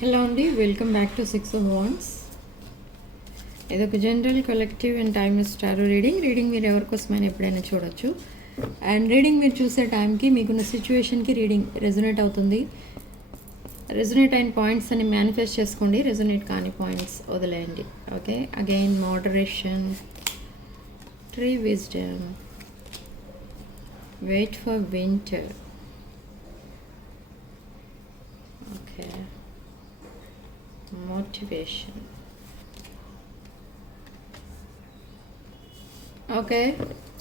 Hello అండి, welcome back to 6 of Wands. ఇదొక general collective and timeless tarot reading మీరు ఎవరికోసమైనా ఎప్పుడైనా చూడొచ్చు. అండ్ రీడింగ్ మీరు చూసే టైంకి మీకున్న సిచ్యువేషన్కి రీడింగ్ రెజొనేట్ అవుతుంది. రెజొనేట్ అయిన పాయింట్స్ అని మేనిఫెస్ట్ చేసుకోండి, రెజొనేట్ కాని పాయింట్స్ వదిలేయండి. Okay, again moderation, tree wisdom, wait for winter. Okay, motivation. Okay,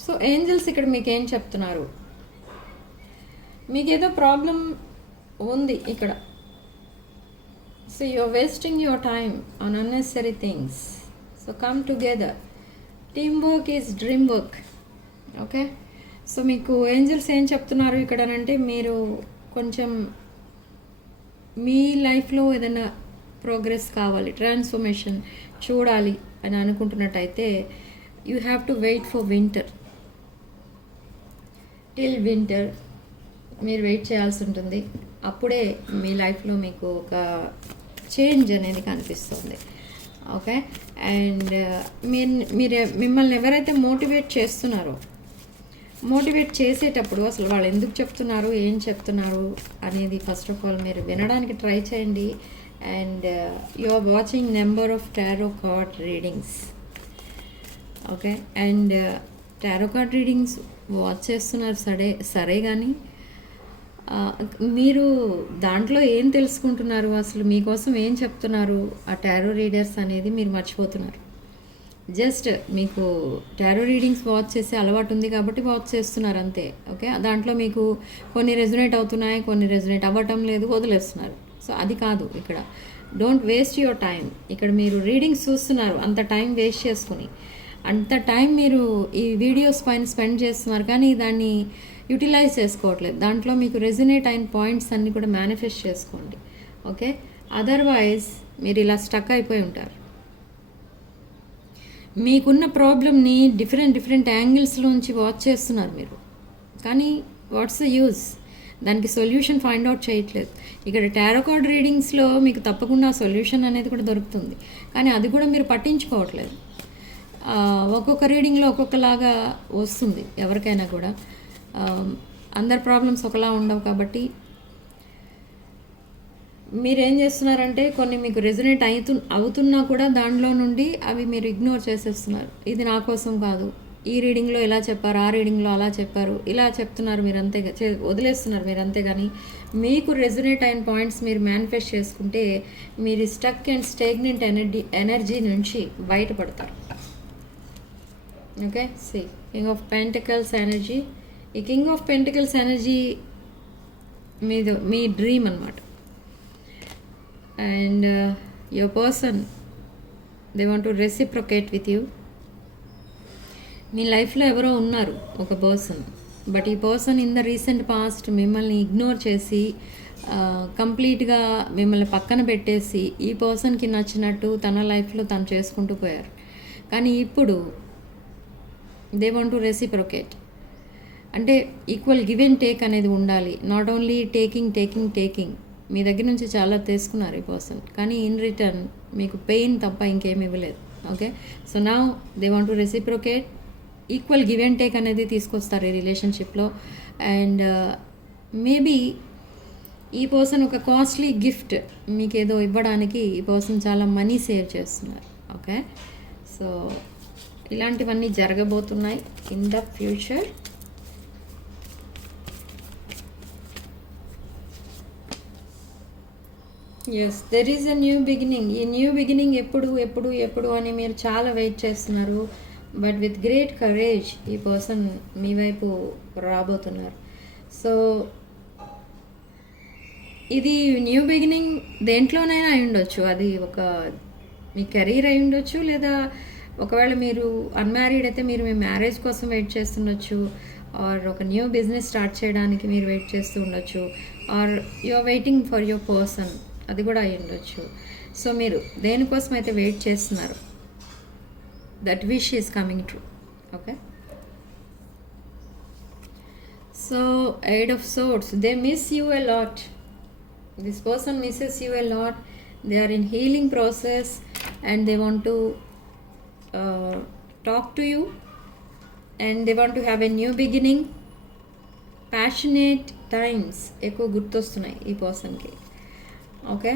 so angels ఇక్కడ మీకు ఏం చెప్తున్నారు? మీకు ఏదో ప్రాబ్లం ఉంది ఇక్కడ. So you're wasting your time on unnecessary things. So come together. Team work is dream work. Okay, so మీకు angels ఏం చెప్తున్నారు ఇక్కడ అంటే, మీరు కొంచెం మీ లైఫ్లో ఏదైనా ప్రోగ్రెస్ కావాలి, ట్రాన్స్ఫర్మేషన్ చూడాలి అని అనుకుంటున్నట్టయితే you have to wait for winter. Till winter మీరు వెయిట్ చేయాల్సి ఉంటుంది. అప్పుడే మీ లైఫ్లో మీకు ఒక చేంజ్ అనేది కనిపిస్తుంది. ఓకే, అండ్ మిమ్మల్ని ఎవరైతే మోటివేట్ చేస్తున్నారో, మోటివేట్ చేసేటప్పుడు అసలు వాళ్ళు ఎందుకు చెప్తున్నారు, ఏం చెప్తున్నారు అనేది ఫస్ట్ ఆఫ్ ఆల్ మీరు వినడానికి ట్రై చేయండి. And you are watching number of tarot card readings. Okay, and tarot card readings watch చేస్తున్నారు సరే కానీ మీరు దాంట్లో ఏం తెలుసుకుంటున్నారు, అసలు మీకోసం ఏం చెప్తున్నారు ఆ టారో రీడర్స్ అనేది మీరు మర్చిపోతున్నారు. జస్ట్ మీకు టారో రీడింగ్స్ వాచ్ చేసే అలవాటు ఉంది కాబట్టి వాచ్ చేస్తున్నారు అంతే. ఓకే, దాంట్లో మీకు కొన్ని రెజొనేట్ అవుతున్నాయి, కొన్ని రెజొనేట్ అవ్వటం లేదు, వదిలేస్తున్నారు. సో అది కాదు ఇక్కడ. Don't waste your time. ఇక్కడ మీరు రీడింగ్స్ చూస్తున్నారు, అంత టైం వేస్ట్ చేసుకుని, అంత టైం మీరు ఈ వీడియోస్ పైన స్పెండ్ చేస్తున్నారు కానీ దాన్ని యూటిలైజ్ చేసుకోవట్లేదు. దాంట్లో మీకు రెజొనేట్ అయిన పాయింట్స్ అన్నీ కూడా మేనిఫెస్ట్ చేసుకోండి. ఓకే, అదర్వైజ్ మీరు ఇలా స్టక్ అయిపోయి ఉంటారు. మీకున్న ప్రాబ్లమ్ని డిఫరెంట్ యాంగిల్స్లోంచి వాచ్ చేస్తున్నారు మీరు, కానీ వాట్స్ ద యూజ్? దానికి సొల్యూషన్ ఫైండ్ అవుట్ చేయట్లేదు. ఇక్కడ టారో కార్డ్ రీడింగ్స్లో మీకు తప్పకుండా సొల్యూషన్ అనేది కూడా దొరుకుతుంది, కానీ అది కూడా మీరు పట్టించుకోవట్లేదు. ఒక్కొక్క రీడింగ్లో ఒక్కొక్కలాగా వస్తుంది ఎవరికైనా కూడా. అందరి ప్రాబ్లమ్స్ ఒకలా ఉండవు కాబట్టి మీరేం చేస్తున్నారంటే, కొన్ని మీకు రెజొనేట్ అవుతున్నా కూడా దాంట్లో నుండి అవి మీరు ఇగ్నోర్ చేసేస్తున్నారు. ఇది నా కోసం కాదు, ఈ రీడింగ్లో ఇలా చెప్పారు, ఆ రీడింగ్లో అలా చెప్పారు, ఇలా చెప్తున్నారు మీరు అంతే, వదిలేస్తున్నారు మీరు అంతే. కానీ మీకు రెజొనేట్ అయిన పాయింట్స్ మీరు మేనిఫెస్ట్ చేసుకుంటే మీరు స్టక్ అండ్ స్టేగ్నెంట్ ఎనర్జీ నుంచి బయటపడతారు. Okay, see king of pentacles energy. ఈ కింగ్ ఆఫ్ పెంటికల్స్ ఎనర్జీ మీ డ్రీమ్ అన్నమాట. And your person they want to reciprocate with you. మీ లైఫ్లో ఎవరో ఉన్నారు ఒక పర్సన్, బట్ ఈ person in the recent past మిమ్మల్ని ఇగ్నోర్ చేసి కంప్లీట్గా మిమ్మల్ని పక్కన పెట్టేసి ఈ పర్సన్కి నచ్చినట్టు తన లైఫ్లో తను చేసుకుంటూ పోయారు. కానీ ఇప్పుడు దే వాంట్ టు రెసిప్రొకేట్. అంటే ఈక్వల్ గివ్ అండ్ టేక్ అనేది ఉండాలి. Not only taking. మీ దగ్గర నుంచి చాలా తీసుకున్నారు ఈ పర్సన్, కానీ ఇన్ రిటర్న్ మీకు పెయిన్ తప్ప ఇంకేమి ఇవ్వలేదు. Okay, so now they want to reciprocate. Equal give and take అనేది తీసుకొస్తారు ఈ రిలేషన్షిప్లో. అండ్ మేబీ ఈ పర్సన్ ఒక కాస్ట్లీ గిఫ్ట్ మీకు ఏదో ఇవ్వడానికి ఈ పర్సన్ చాలా మనీ సేవ్ చేస్తున్నారు. ఓకే, సో ఇలాంటివన్నీ జరగబోతున్నాయి in the future. Yes, there is a new beginning. ఈ న్యూ బిగినింగ్ ఎప్పుడు అని మీరు చాలా వెయిట్ చేస్తున్నారు. బట్ విత్ గ్రేట్ కరేజ్ ఈ పర్సన్ మీ వైపు రాబోతున్నారు. సో ఇది న్యూ బిగినింగ్ దేంట్లోనైనా అయి ఉండొచ్చు. అది ఒక మీ కెరీర్ అయి ఉండొచ్చు, లేదా ఒకవేళ మీరు అన్మ్యారీడ్ అయితే మీరు మీ మ్యారేజ్ కోసం వెయిట్ చేస్తుండొచ్చు, ఆర్ ఒక న్యూ బిజినెస్ స్టార్ట్ చేయడానికి మీరు వెయిట్ చేస్తూ ఉండొచ్చు, or you are waiting for your person, అది కూడా అయి ఉండొచ్చు. సో మీరు దేనికోసం అయితే వెయిట్ చేస్తున్నారు, that wish is coming true. Okay, so 8 of Swords, they miss you a lot. This person misses you a lot. They are in healing process and they want to talk to you and they want to have a new beginning. Passionate times ఎక్కువ గుర్తొస్తున్నాయి ఈ పర్సన్కి. Okay,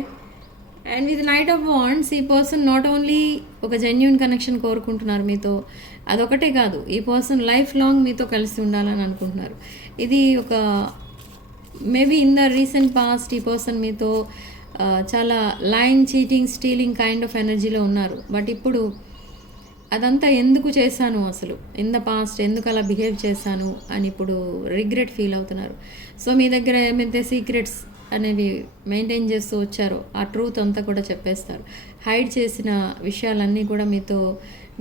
and with knight of wands ఈ person not only ఒక genuine connection కోరుకుంటున్నారు మీతో, అదొకటే కాదు, ఈ పర్సన్ లైఫ్ లాంగ్ మీతో కలిసి ఉండాలని అనుకుంటున్నారు. ఇది ఒక maybe in the recent past ఈ పర్సన్ మీతో చాలా lying, cheating, stealing kind of ఎనర్జీలో ఉన్నారు. బట్ ఇప్పుడు అదంతా ఎందుకు చేశాను, అసలు ఇన్ ద పాస్ట్ ఎందుకు అలా బిహేవ్ చేశాను అని ఇప్పుడు రిగ్రెట్ ఫీల్ అవుతున్నారు. సో మీ దగ్గర ఏమైతే సీక్రెట్స్ అనేవి మెయింటైన్ చేస్తూ వచ్చారో ఆ ట్రూత్ అంతా కూడా చెప్పేస్తారు. హైడ్ చేసిన విషయాలన్నీ కూడా మీతో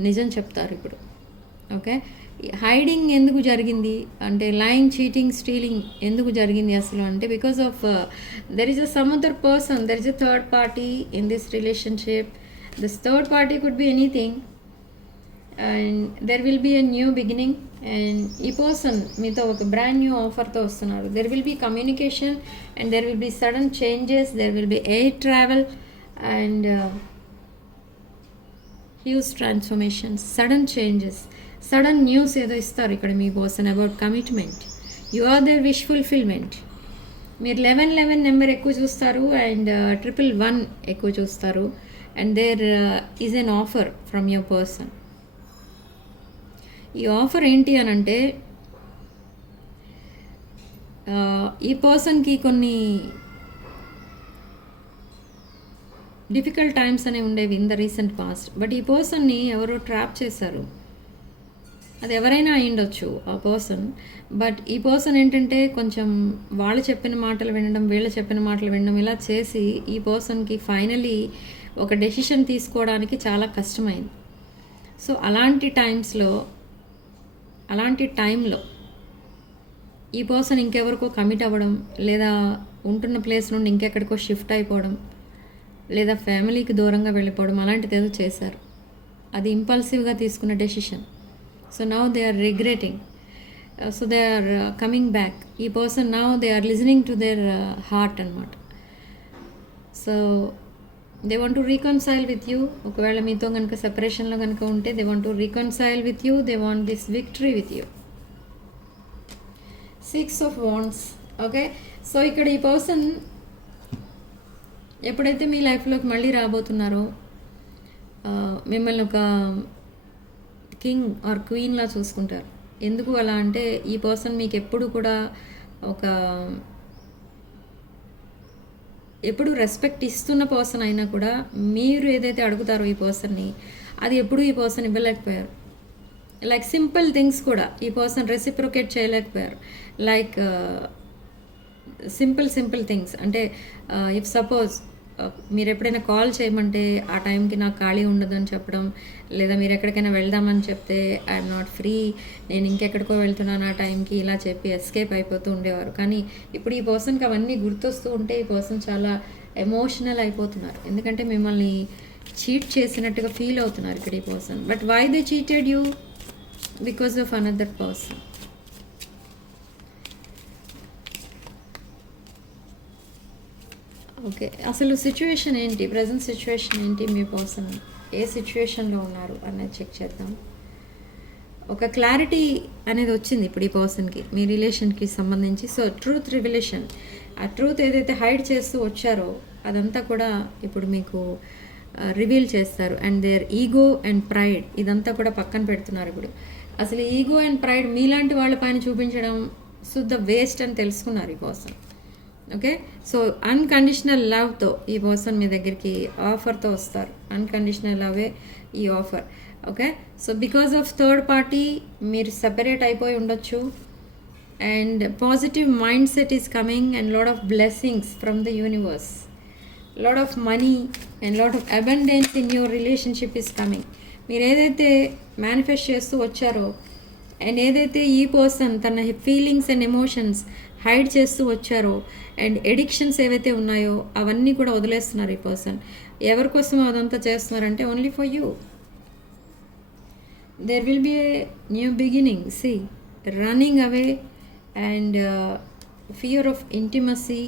నిజం చెప్తారు ఇప్పుడు. ఓకే, హైడింగ్ ఎందుకు జరిగింది అంటే, లైన్, చీటింగ్, స్టీలింగ్ ఎందుకు జరిగింది అసలు అంటే, because of there is a some other person, there is a third party in this relationship. This third party could be anything and there will be a new beginning. And ఈ person మీతో ఒక brand new ఆఫర్తో వస్తున్నారు. There will be communication and there will be sudden changes, there will be air travel and huge transformations, sudden changes, sudden news ఏదో ఇస్తారు ఇక్కడ మీ person about commitment. You are there wish fulfilment. మీరు 1111 number ఎక్కువ చూస్తారు and 111 ఎక్కువ చూస్తారు and there is an offer from your person. ఈ ఆఫర్ ఏంటి అని అంటే, ఈ పర్సన్కి కొన్ని డిఫికల్ట్ టైమ్స్ అనేవి ఉండేవి in the recent past. But ఈ పర్సన్ని ఎవరో ట్రాప్ చేశారు. అది ఎవరైనా అయ్యుండొచ్చు ఆ పర్సన్. బట్ ఈ పర్సన్ ఏంటంటే కొంచెం వాళ్ళు చెప్పిన మాటలు వినడం, వీళ్ళు చెప్పిన మాటలు వినడం, ఇలా చేసి ఈ పర్సన్కి ఫైనలీ ఒక డెసిషన్ తీసుకోవడానికి చాలా కష్టమైంది. సో అలాంటి టైంలో ఈ పర్సన్ ఇంకెవరికో కమిట్ అవ్వడం, లేదా ఉంటున్న ప్లేస్ నుండి ఇంకెక్కడికో షిఫ్ట్ అయిపోవడం, లేదా ఫ్యామిలీకి దూరంగా వెళ్ళిపోవడం, అలాంటిది ఏదో చేశారు. అది ఇంపల్సివ్గా తీసుకున్న decision. So now they are regretting. So they are coming back. ఈ person now they are listening to their heart అనమాట. So they want to reconcile with you. ఒకవేళ మీతో కనుక సెపరేషన్లో కనుక ఉంటే they want to reconcile with you. They want this victory with you. 6 of Wands. Okay, so ఇక్కడ ఈ person ఎప్పుడైతే మీ లైఫ్లోకి మళ్ళీ రాబోతున్నారో మిమ్మల్ని ఒక కింగ్ ఆర్ క్వీన్లా చూసుకుంటారు. ఎందుకు అలా అంటే, ఈ పర్సన్ మీకు ఎప్పుడు రెస్పెక్ట్ ఇస్తున్న పర్సన్ అయినా కూడా మీరు ఏదైతే అడుగుతారో ఈ పర్సన్ని, అది ఎప్పుడూ ఈ పర్సన్ ఇవ్వలేకపోయారు. లైక్ సింపుల్ థింగ్స్ కూడా ఈ పర్సన్ రెసిప్రొకేట్ చేయలేకపోయారు. లైక్ సింపుల్ థింగ్స్ అంటే, ఇఫ్ సపోజ్ మీరు ఎప్పుడైనా కాల్ చేయమంటే ఆ టైంకి నాకు ఖాళీ ఉండదని చెప్పడం, లేదా మీరు ఎక్కడికైనా వెళ్దామని చెప్తే ఐఎమ్ నాట్ ఫ్రీ, నేను ఇంకెక్కడికో వెళ్తున్నాను ఆ టైంకి, ఇలా చెప్పి ఎస్కేప్ అయిపోతూ ఉండేవారు. కానీ ఇప్పుడు ఈ పర్సన్కి అవన్నీ గుర్తొస్తూ ఉంటే ఈ పర్సన్ చాలా ఎమోషనల్ అయిపోతున్నారు. ఎందుకంటే మిమ్మల్ని చీట్ చేసినట్టుగా ఫీల్ అవుతున్నారు ఇక్కడ ఈ person. But why they cheated you? Because of another person. Okay, అసలు సిచ్యువేషన్ ఏంటి, ప్రజెంట్ సిచ్యువేషన్ ఏంటి, మీ పర్సన్ ఏ సిచ్యువేషన్లో ఉన్నారు అనేది చెక్ చేద్దాం. ఒక క్లారిటీ అనేది వచ్చింది ఇప్పుడు ఈ పర్సన్కి మీ రిలేషన్కి సంబంధించి. సో ట్రూత్ రివిలేషన్, ఆ ట్రూత్ ఏదైతే హైడ్ చేస్తూ వచ్చారో అదంతా కూడా ఇప్పుడు మీకు రివీల్ చేస్తారు. And their ego and pride ఇదంతా కూడా పక్కన పెడుతున్నారు ఇప్పుడు. అసలు ఈగో అండ్ ప్రైడ్ మీలాంటి వాళ్ళ పైన చూపించడం శుద్ధ వేస్ట్ అని తెలుసుకున్నారు ఈ పర్సన్. ఓకే, సో అన్కండిషనల్ లవ్తో ఈ పర్సన్ మీ దగ్గరికి ఆఫర్తో వస్తారు. అన్కండిషనల్ లవే ఈ offer. Okay, so because of third party మీరు సెపరేట్ అయిపోయి ఉండొచ్చు. And positive mind set is coming and lot of blessings from the universe, lot of money and lot of abundance in your relationship is coming. మీరు ఏదైతే manifest చేస్తూ వచ్చారో and ఏదైతే ఈ person తన ఫీలింగ్స్ అండ్ ఎమోషన్స్ హైడ్ చేస్తూ వచ్చారో and addictions ఏవైతే ఉన్నాయో అవన్నీ కూడా వదిలేస్తున్నారు ఈ పర్సన్. ఎవరి కోసం అదంతా చేస్తున్నారంటే only for you. There will be a new beginning. See, running away and fear of intimacy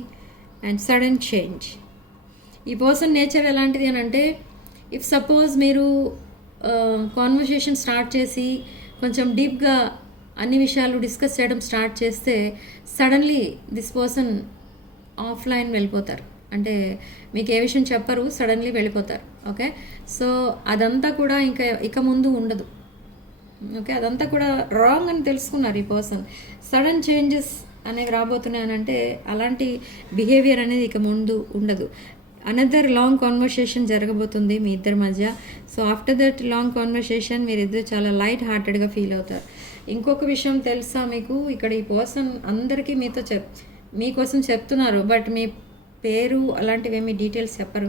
and sudden change. ఈ పర్సన్ నేచర్ ఎలాంటిది అని అంటే, ఇఫ్ సపోజ్ మీరు కాన్వర్సేషన్ స్టార్ట్ చేసి కొంచెం డీప్గా అన్ని విషయాలు డిస్కస్ చేయడం స్టార్ట్ చేస్తే సడన్లీ దిస్ పర్సన్ ఆఫ్లైన్ వెళ్ళిపోతారు. అంటే మీకు ఏ విషయం చెప్పరు, సడన్లీ వెళ్ళిపోతారు. ఓకే, సో అదంతా కూడా ఇక ముందు ఉండదు. ఓకే, అదంతా కూడా రాంగ్ అని తెలుసుకున్నారు ఈ పర్సన్. సడన్ చేంజెస్ అనేవి రాబోతున్నాయనంటే అలాంటి బిహేవియర్ అనేది ఇక ముందు ఉండదు. అనదర్ లాంగ్ కాన్వర్సేషన్ జరగబోతుంది మీ ఇద్దరి మధ్య. So after that long conversation మీరిద్దరు చాలా లైట్ హార్టెడ్గా ఫీల్ అవుతారు. ఇంకొక విషయం తెలుసా మీకు, ఇక్కడ ఈ పర్సన్ అందరికీ మీకోసం చెప్తున్నారు, బట్ మీ పేరు అలాంటివి ఏమి డీటెయిల్స్ చెప్పరు.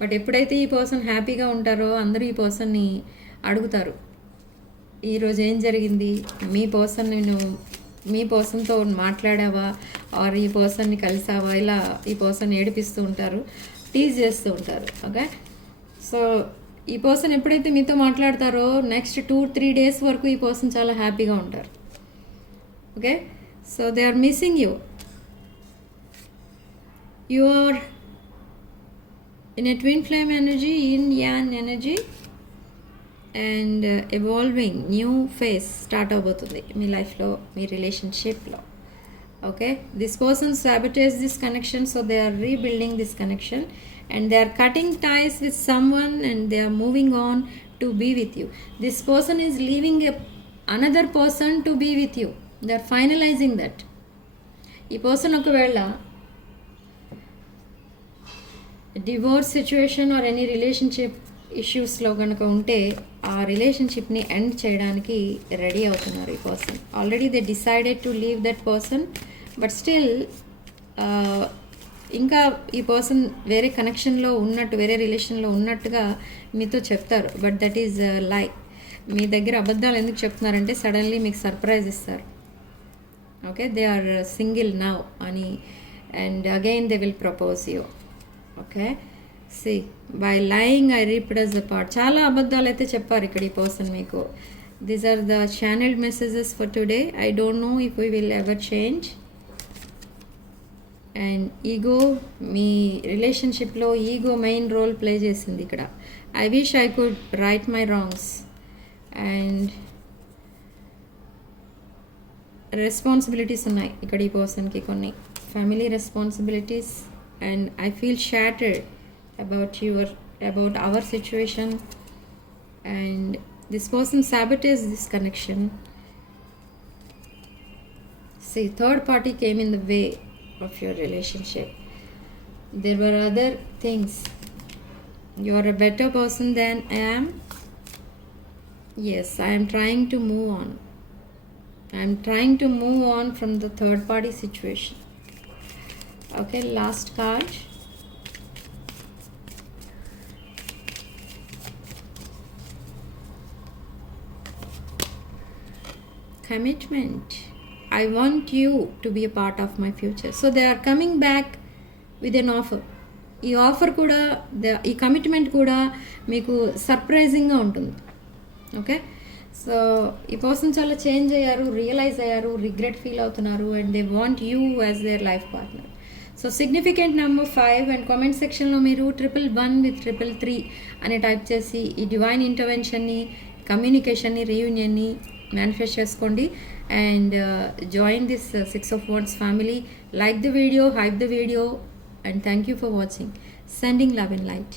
బట్ ఎప్పుడైతే ఈ పర్సన్ హ్యాపీగా ఉంటారో అందరూ ఈ పర్సన్ని అడుగుతారు, ఈరోజు ఏం జరిగింది, మీ పర్సన్తో మాట్లాడావా, ఆర్ ఈ పర్సన్ని కలిసావా, ఇలా ఈ పర్సన్ ఏడిపిస్తూ ఉంటారు, టీజ్ చేస్తూ ఉంటారు. ఓకే, సో ఈ పర్సన్ ఎప్పుడైతే మీతో మాట్లాడతారో నెక్స్ట్ 2-3 డేస్ వరకు ఈ పర్సన్ చాలా హ్యాపీగా ఉంటారు. Okay, so they are missing you. You are in a twin flame energy, yin yang energy, and evolving new phase start అవబోతుంది మీ లైఫ్లో, మీ రిలేషన్షిప్లో. Okay, this person sabotage this connection, so they are rebuilding this connection and they are cutting ties with someone and they are moving on to be with you. This person is leaving another person to be with you. They are finalizing that. ఈ person ఒకవేళ divorce situation or any relationship ఇష్యూస్లో కనుక ఉంటే ఆ రిలేషన్షిప్ని end చేయడానికి ready అవుతున్నారు ఈ person. Already they decided to leave that person, but still ఇంకా ఈ పర్సన్ వేరే కనెక్షన్లో ఉన్నట్టు, వేరే రిలేషన్లో ఉన్నట్టుగా మీతో చెప్తారు. బట్ దట్ ఈజ్ లై. మీ దగ్గర అబద్ధాలు ఎందుకు చెప్తున్నారంటే సడన్లీ మీకు సర్ప్రైజ్ ఇస్తారు. Okay, they are single now అని, and again they will propose you. Okay, see by lying I ripped us apart. చాలా అబద్ధాలు అయితే చెప్పారు ఇక్కడ ఈ పర్సన్ మీకు. These are the channelled messages for today. I don't know if we will ever change. And ego, మీ రిలేషన్షిప్లో ego main role play చేసింది ఇక్కడ. I wish I could right my wrongs. And responsibilities ఉన్నాయి ఇక్కడ ఈ పర్సన్కి, కొన్ని family responsibilities. And I feel shattered about our situation, and this person sabotages this connection. See, third party came in the way of your relationship. There were other things. You are a better person than I am. Yes, I am trying to move on. I am trying to move on from the third party situation. Okay, last card. Commitment. I want you to be a part of my future. So they are coming back with an offer. ఈ offer కూడా, ఈ commitment కూడా మీకు సర్ప్రైజింగ్గా ఉంటుంది. Okay, so ఈ person చాలా change అయ్యారు, realise అయ్యారు, రిగ్రెట్ ఫీల్ అవుతున్నారు, and they want you as their life partner. So significant number 5, and comment సెక్షన్లో మీరు 111 with 333 అని టైప్ చేసి ఈ డివైన్ ఇంటర్వెన్షన్ని, కమ్యూనికేషన్ని, రీయూనియన్ని మేనిఫెస్ట్ చేసుకోండి. And join this 6 of Wands family. Like the video, hype the video, and thank you for watching. Sending love and light.